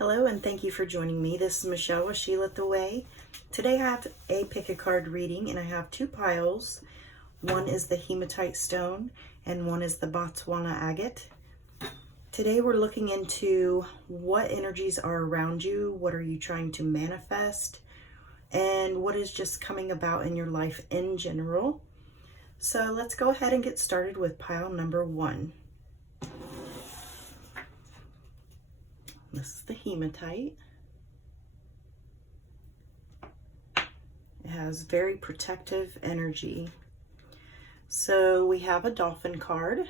Hello and thank you for joining me. This is Michelle with She Lit the Way. Today I have a pick a card reading and I have two piles. One is the hematite stone and one is the Botswana agate. Today we're looking into what energies are around you, what are you trying to manifest, and what is just coming about in your life in general. So let's go ahead and get started with pile number one. This is the hematite. It has very protective energy. So we have a dolphin card. Let's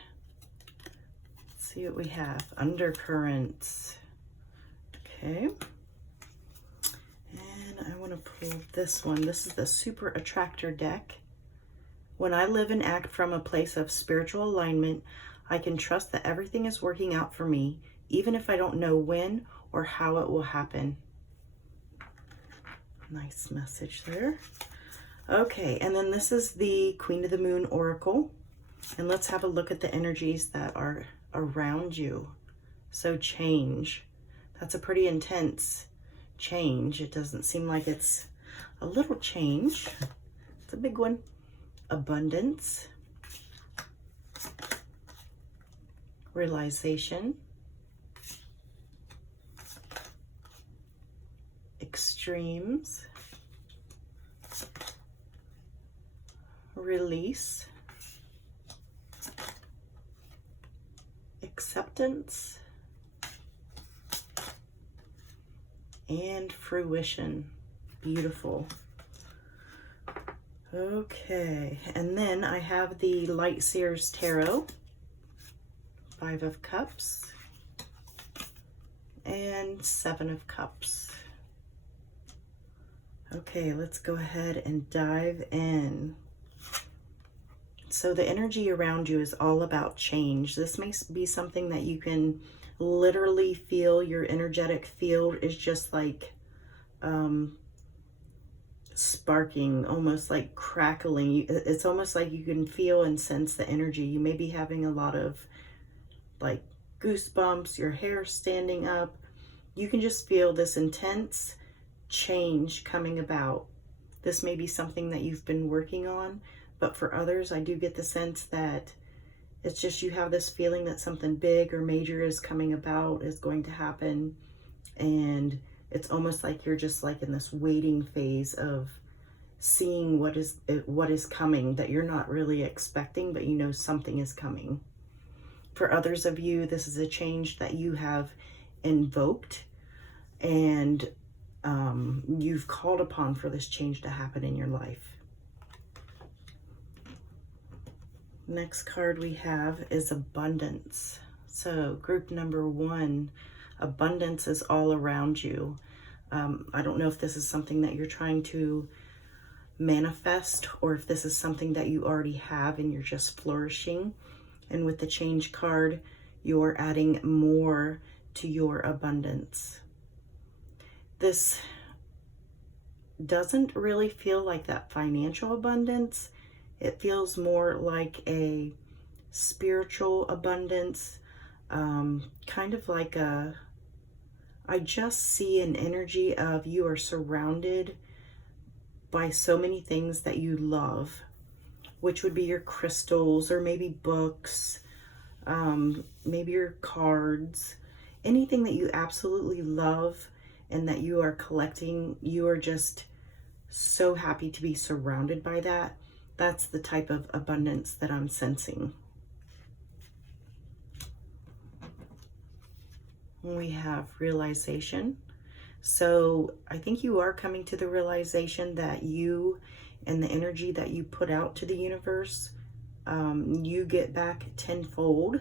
see what we have. Undercurrents. Okay. And I want to pull this one. This is the Super Attractor deck. When I live and act from a place of spiritual alignment, I can trust that everything is working out for me, even if I don't know when or how it will happen. Nice message there. Okay, and then this is the Queen of the Moon Oracle. And let's have a look at the energies that are around you. So change. That's a pretty intense change. It doesn't seem like it's a little change. It's a big one. Abundance. Realization. Extremes. Release. Acceptance. And fruition. Beautiful. Okay, and then I have the Light Seers Tarot. 5 of Cups. And 7 of Cups. Okay, let's go ahead and dive in. So the energy around you is all about change. This may be something that you can literally feel. Your energetic field is just like sparking, almost like crackling. It's almost like you can feel and sense the energy. You may be having a lot of like goosebumps, your hair standing up. You can just feel this intense change coming about. This may be something that you've been working on, but for others, I do get the sense that it's just you have this feeling that something big or major is coming about, is going to happen, and it's almost like you're just like in this waiting phase of seeing what is coming that you're not really expecting, but you know something is coming. For others of you, this is a change that you have invoked and you've called upon for this change to happen in your life. Next card we have is abundance. So group number 1, abundance is all around you. I don't know if this is something that you're trying to manifest or if this is something that you already have and you're just flourishing. And with the change card, you're adding more to your abundance. This doesn't really feel like that financial abundance. It feels more like a spiritual abundance, kind of like I just see an energy of you are surrounded by so many things that you love, which would be your crystals or maybe books, maybe your cards, anything that you absolutely love and that you are collecting. You are just so happy to be surrounded by that. That's the type of abundance that I'm sensing. We have realization. So I think you are coming to the realization that you and the energy that you put out to the universe, you get back tenfold.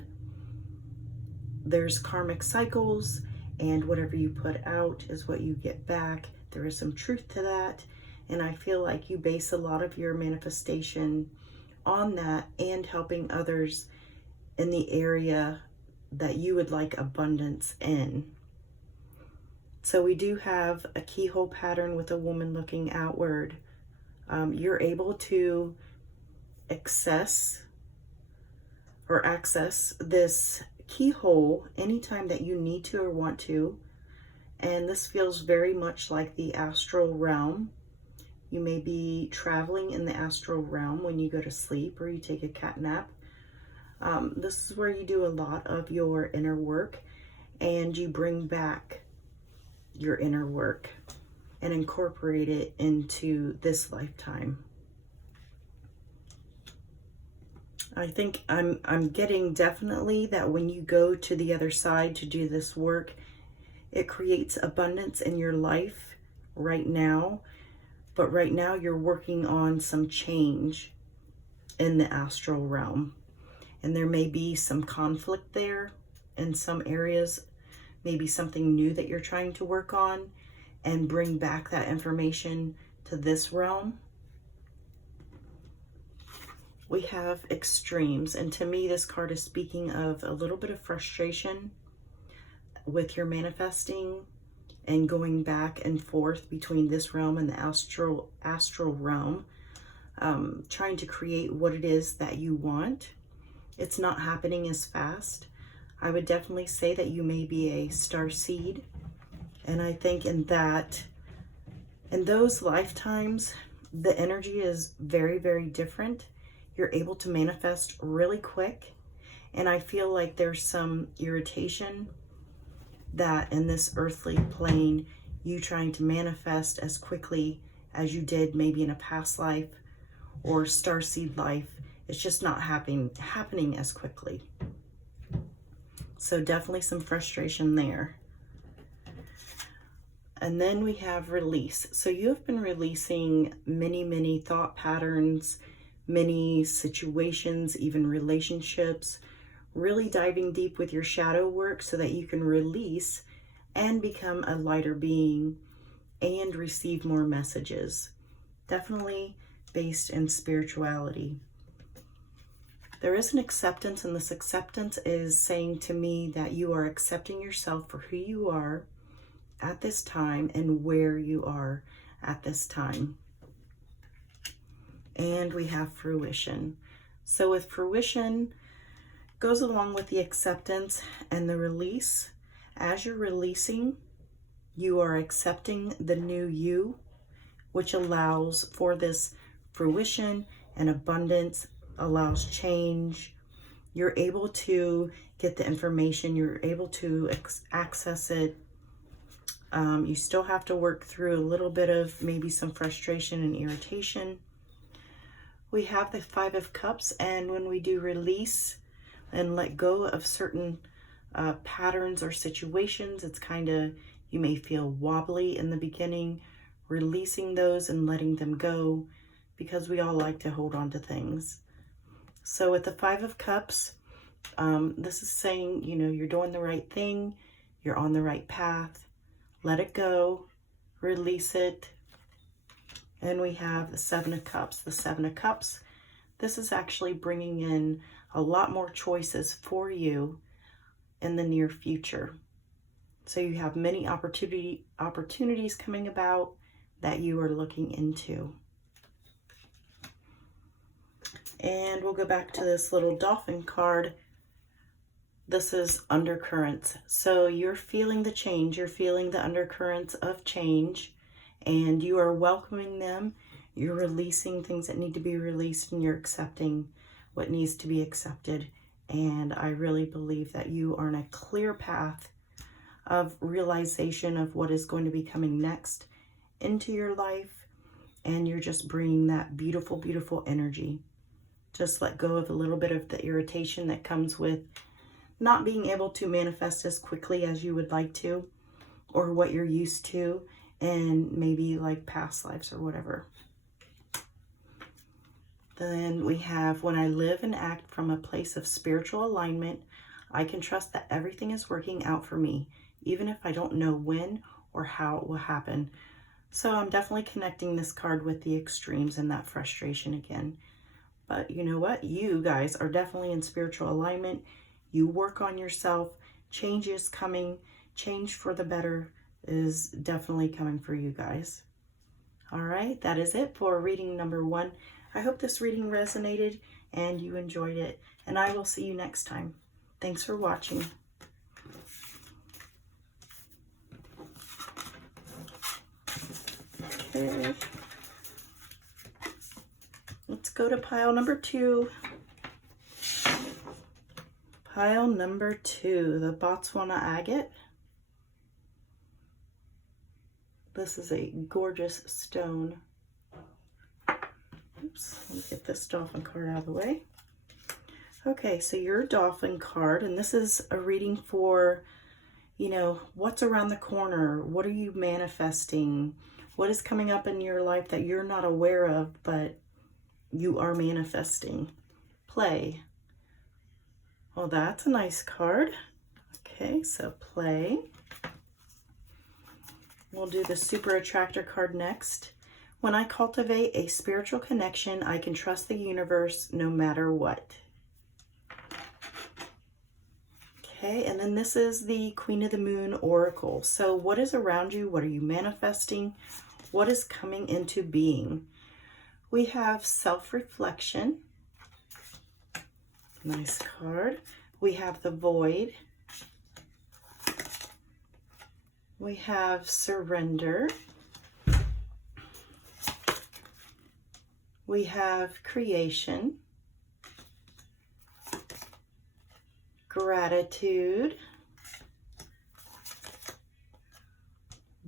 There's karmic cycles, and whatever you put out is what you get back. There is some truth to that. And I feel like you base a lot of your manifestation on that and helping others in the area that you would like abundance in. So we do have a keyhole pattern with a woman looking outward. You're able to access this keyhole anytime that you need to or want to. And this feels very much like the astral realm. You may be traveling in the astral realm when you go to sleep or you take a cat nap. This is where you do a lot of your inner work, and you bring back your inner work and incorporate it into this lifetime. I think I'm getting definitely that when you go to the other side to do this work, it creates abundance in your life right now. But right now you're working on some change in the astral realm. And there may be some conflict there in some areas, maybe something new that you're trying to work on and bring back that information to this realm. We have extremes, and to me this card is speaking of a little bit of frustration with your manifesting and going back and forth between this realm and the astral realm, trying to create what it is that you want. It's not happening as fast. I would definitely say that you may be a star seed, and I think in those lifetimes the energy is very, very different. You're able to manifest really quick, and I feel like there's some irritation that in this earthly plane, you trying to manifest as quickly as you did maybe in a past life or starseed life. It's just not happening as quickly. So definitely some frustration there. And then we have release. So you have been releasing many thought patterns, many situations, even relationships, really diving deep with your shadow work so that you can release and become a lighter being and receive more messages. Definitely based in spirituality. There is an acceptance, and this acceptance is saying to me that you are accepting yourself for who you are at this time and where you are at this time. And we have fruition. So with fruition, goes along with the acceptance and the release. As you're releasing, you are accepting the new you, which allows for this fruition and abundance, allows change. You're able to get the information, you're able to access it. You still have to work through a little bit of maybe some frustration and irritation. We have the Five of Cups, and when we do release and let go of certain patterns or situations, it's kind of, you may feel wobbly in the beginning, releasing those and letting them go, because we all like to hold on to things. So with the Five of Cups, this is saying, you know, you're doing the right thing, you're on the right path, let it go, release it. And we have the Seven of Cups. The Seven of Cups, this is actually bringing in a lot more choices for you in the near future. So you have many opportunities coming about that you are looking into. And we'll go back to this little dolphin card. This is undercurrents. So you're feeling the change, you're feeling the undercurrents of change, and you are welcoming them. You're releasing things that need to be released, and you're accepting what needs to be accepted. And I really believe that you are on a clear path of realization of what is going to be coming next into your life, and you're just bringing that beautiful, beautiful energy. Just let go of a little bit of the irritation that comes with not being able to manifest as quickly as you would like to, or what you're used to, and maybe like past lives or whatever. Then we have, when I live and act from a place of spiritual alignment, I can trust that everything is working out for me, even if I don't know when or how it will happen. So I'm definitely connecting this card with the extremes and that frustration again. But you know what? You guys are definitely in spiritual alignment. You work on yourself. Change is coming. Change for the better is definitely coming for you guys. All right, that is it for reading number 1. I hope this reading resonated and you enjoyed it. And I will see you next time. Thanks for watching. Okay. Let's go to pile number 2. Pile number 2, the Botswana agate. This is a gorgeous stone. Oops, let me get this dolphin card out of the way. Okay, so your dolphin card, and this is a reading for, you know, what's around the corner? What are you manifesting? What is coming up in your life that you're not aware of, but you are manifesting? Play. Well, that's a nice card. Okay, so play. We'll do the Super Attractor card next. When I cultivate a spiritual connection, I can trust the universe no matter what. Okay, and then this is the Queen of the Moon Oracle. So what is around you? What are you manifesting? What is coming into being? We have self-reflection. Nice card. We have the Void. We have surrender. We have creation. Gratitude.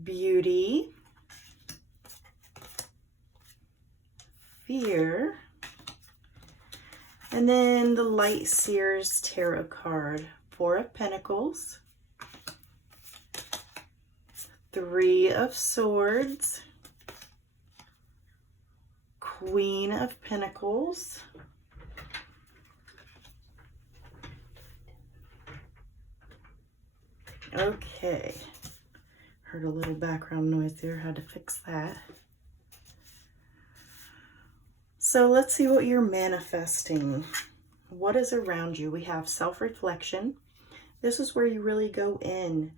Beauty. Fear. And then the Light Seers Tarot card. 4 of Pentacles. 3 of Swords. Queen of Pentacles. Okay. Heard a little background noise there. Had to fix that. So let's see what you're manifesting. What is around you? We have self-reflection. This is where you really go in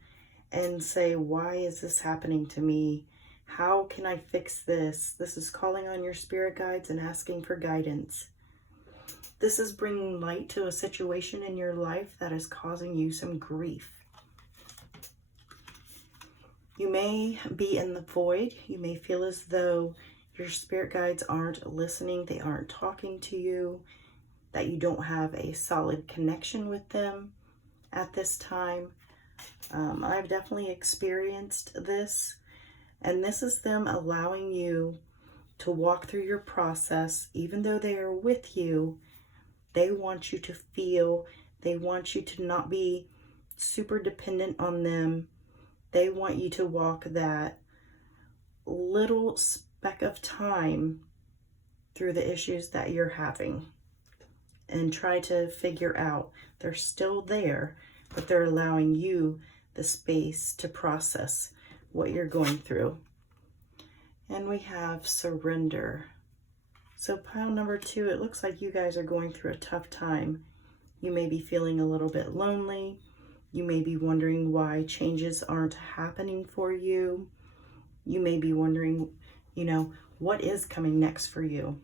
and say, why is this happening to me? How can I fix this? This is calling on your spirit guides and asking for guidance. This is bringing light to a situation in your life that is causing you some grief. You may be in the void. You may feel as though your spirit guides aren't listening. They aren't talking to you, that you don't have a solid connection with them at this time. I've definitely experienced this, and this is them allowing you to walk through your process. Even though they are with you, they want you to feel, they want you to not be super dependent on them. They want you to walk that little speck of time through the issues that you're having and try to figure out. They're still there, but they're allowing you the space to process what you're going through. And we have surrender. So pile number 2, it looks like you guys are going through a tough time. You may be feeling a little bit lonely. You may be wondering why changes aren't happening for you. You may be wondering, you know, what is coming next for you?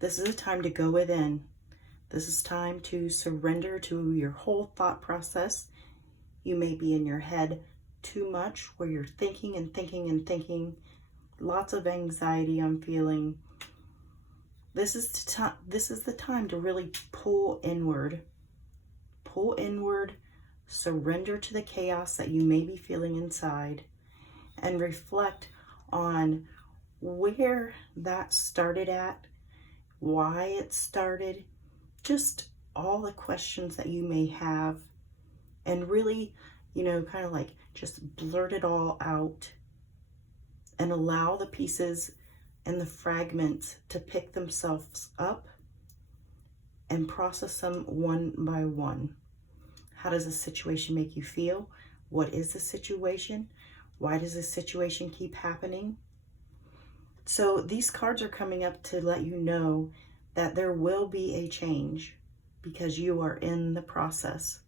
This is a time to go within. This is time to surrender to your whole thought process. You may be in your head too much, where you're thinking and thinking and thinking. Lots of anxiety I'm feeling. This is the time to really pull inward. Pull inward, surrender to the chaos that you may be feeling inside, and reflect on where that started at, why it started, just all the questions that you may have, and really, you know, kind of like just blurt it all out and allow the pieces and the fragments to pick themselves up and process them one by one. How does the situation make you feel? What is the situation? Why does this situation keep happening? So these cards are coming up to let you know that there will be a change because you are in the process.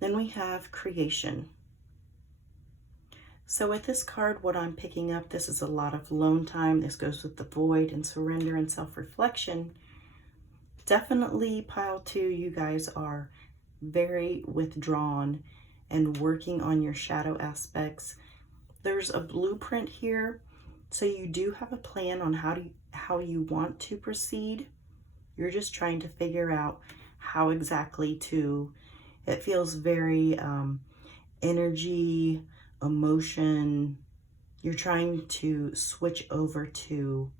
Then we have creation. So with this card, what I'm picking up, this is a lot of alone time. This goes with the void and surrender and self-reflection. Definitely pile 2, you guys are very withdrawn and working on your shadow aspects. there's a blueprint here. So you do have a plan on how you want to proceed. You're just trying to figure out how exactly to, it feels very energy, emotion. You're trying to switch over to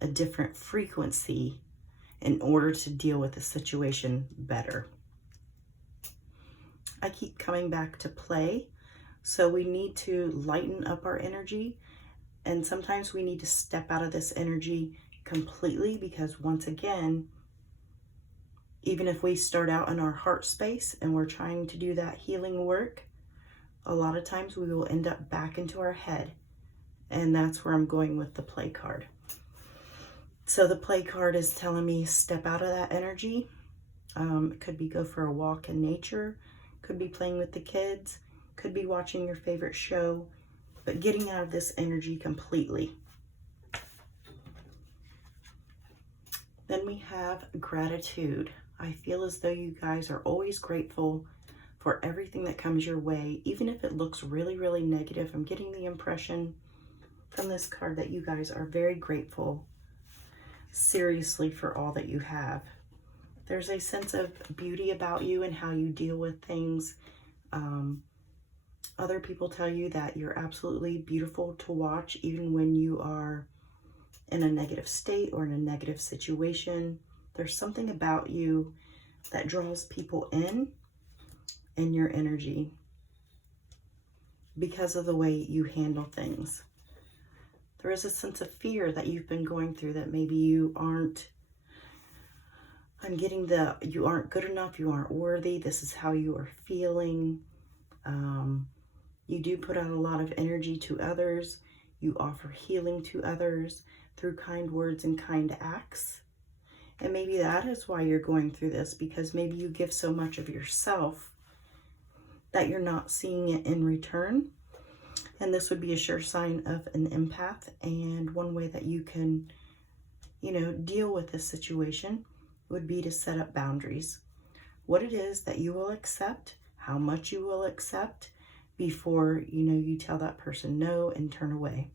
a different frequency in order to deal with the situation better. I keep coming back to play. So we need to lighten up our energy. And sometimes we need to step out of this energy completely, because once again, even if we start out in our heart space and we're trying to do that healing work, a lot of times we will end up back into our head. And that's where I'm going with the play card. So the play card is telling me step out of that energy. It could be go for a walk in nature, could be playing with the kids, could be watching your favorite show, but getting out of this energy completely. Then we have gratitude. I feel as though you guys are always grateful for everything that comes your way, even if it looks really, really negative. I'm getting the impression from this card that you guys are very grateful, seriously, for all that you have. There's a sense of beauty about you and how you deal with things. Other people tell you that you're absolutely beautiful to watch, even when you are in a negative state or in a negative situation. There's something about you that draws people in your energy because of the way you handle things. There is a sense of fear that you've been going through, that maybe you aren't, you aren't good enough, you aren't worthy, this is how you are feeling. You do put out a lot of energy to others. You offer healing to others through kind words and kind acts. And maybe that is why you're going through this, because maybe you give so much of yourself that you're not seeing it in return. And this would be a sure sign of an empath. And one way that you can, deal with this situation would be to set up boundaries. What it is that you will accept, how much you will accept before, you tell that person no and turn away.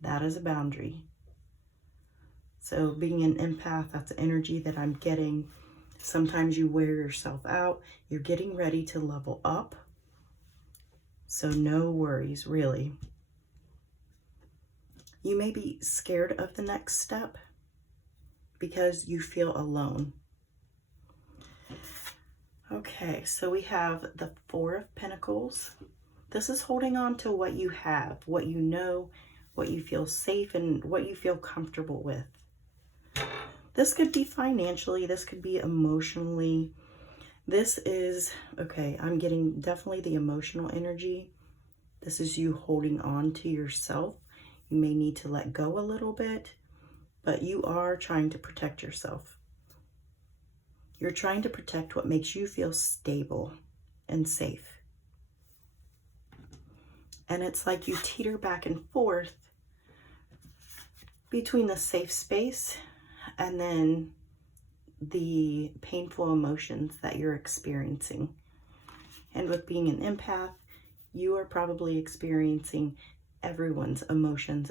That is a boundary. So being an empath, that's energy that I'm getting. Sometimes you wear yourself out. You're getting ready to level up. So no worries, really. You may be scared of the next step because you feel alone. Okay, so we have the Four of Pentacles. This is holding on to what you have, what you know, what you feel safe, and what you feel comfortable with. This could be financially, this could be emotionally. This is, okay, I'm getting definitely the emotional energy. This is you holding on to yourself. You may need to let go a little bit, but you are trying to protect yourself. You're trying to protect what makes you feel stable and safe. And it's like you teeter back and forth between the safe space and then the painful emotions that you're experiencing. And with being an empath, you are probably experiencing everyone's emotions,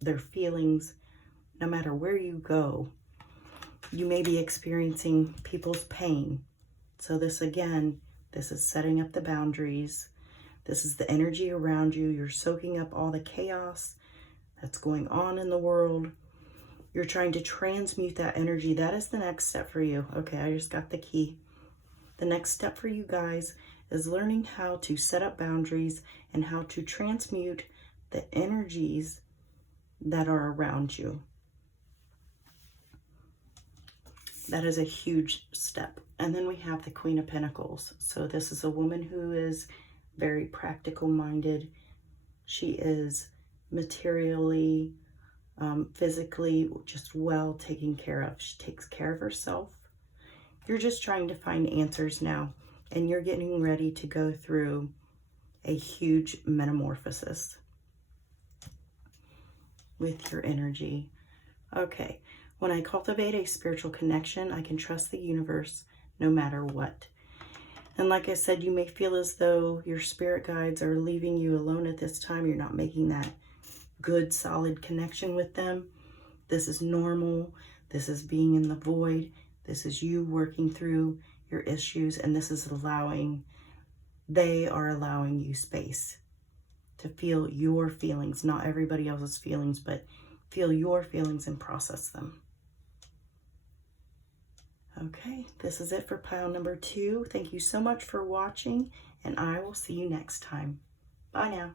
their feelings, no matter where you go. You may be experiencing people's pain. So this is setting up the boundaries. This is the energy around you. You're soaking up all the chaos that's going on in the world. You're trying to transmute that energy. That is the next step for you. Okay, I just got the key. The next step for you guys is learning how to set up boundaries and how to transmute the energies that are around you. That is a huge step. And then we have the Queen of Pentacles. So this is a woman who is very practical minded. She is materially, physically just well taken care of. She takes care of herself. You're just trying to find answers now, and you're getting ready to go through a huge metamorphosis with your energy. Okay. When I cultivate a spiritual connection, I can trust the universe no matter what. And like I said, you may feel as though your spirit guides are leaving you alone at this time. You're not making that good, solid connection with them. This is normal. This is being in the void. This is you working through your issues, and this is they are allowing you space to feel your feelings, not everybody else's feelings, but feel your feelings and process them. Okay, this is it for pile number 2. Thank you so much for watching, and I will see you next time. Bye now.